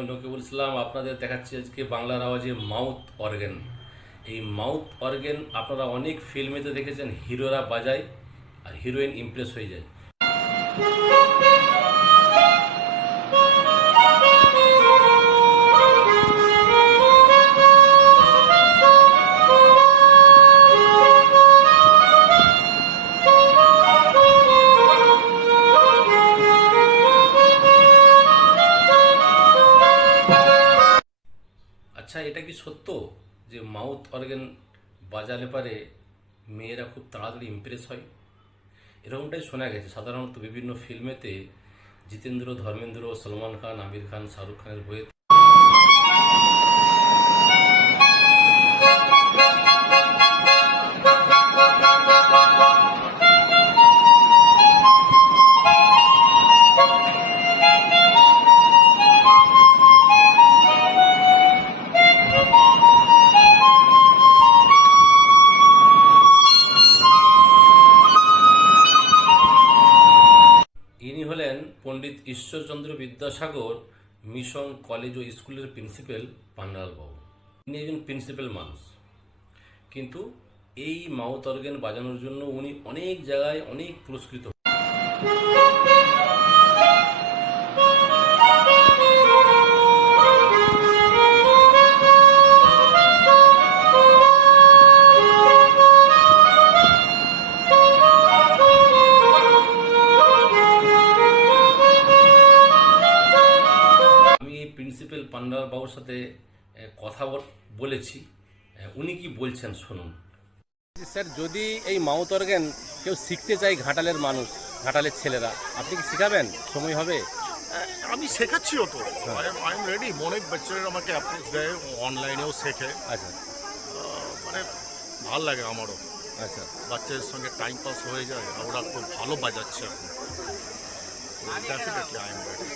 আমি নকিবুল ইসলাম আপনাদের দেখাচ্ছি আজকে বাংলার আওয়াজে মাউথ অর্গান। এই মাউথ অর্গান আপনারা অনেক ফিল্মেতে দেখেছেন, হিরোরা বাজায় আর হিরোইন ইমপ্রেস হয়ে যায়। আচ্ছা, এটা কি সত্য যে মাউথ অর্গান বাজালে পারে মেয়েরা খুব তাড়াতাড়ি ইমপ্রেস হয়? এরকমটাই শোনা গেছে সাধারণত বিভিন্ন ফিল্মেতে। জিতেন্দ্র, ধর্মেন্দ্র, সলমান খান, আমির খান, শাহরুখ খানের বইয়ে। ইনি হলেন পণ্ডিত ঈশ্বরচন্দ্র বিদ্যাসাগর মিশন কলেজ ও স্কুলের প্রিন্সিপাল পান্নালাল বাবু। ইনি একজন প্রিন্সিপাল মানুষ, কিন্তু এই মাউথ অর্গান বাজানোর জন্য উনি অনেক জায়গায় অনেক পুরস্কৃত। প্রিন্সিপাল পান্নালাল বাবুর সাথে কথা বলেছি, উনি কি বলছেন শুনুন। স্যার, যদি এই মাউথ অর্গান কেউ শিখতে চায়, ঘাটালের মানুষ, ঘাটালের ছেলেরা, আপনি কি শেখাবেন? সময় হবে? আমি শেখাচ্ছিও তো, আই এম রেডি। অনেক বাচ্চারা আমাকে অ্যাপ্রোচ দেয়, অনলাইনেও শেখে। আচ্ছা, মানে ভাল লাগে আমারও। আচ্ছা, বাচ্চাদের সঙ্গে টাইম পাস হয়ে যায়, আর ওরা খুব ভালো বাজাচ্ছে এখন। Definitely I am ready.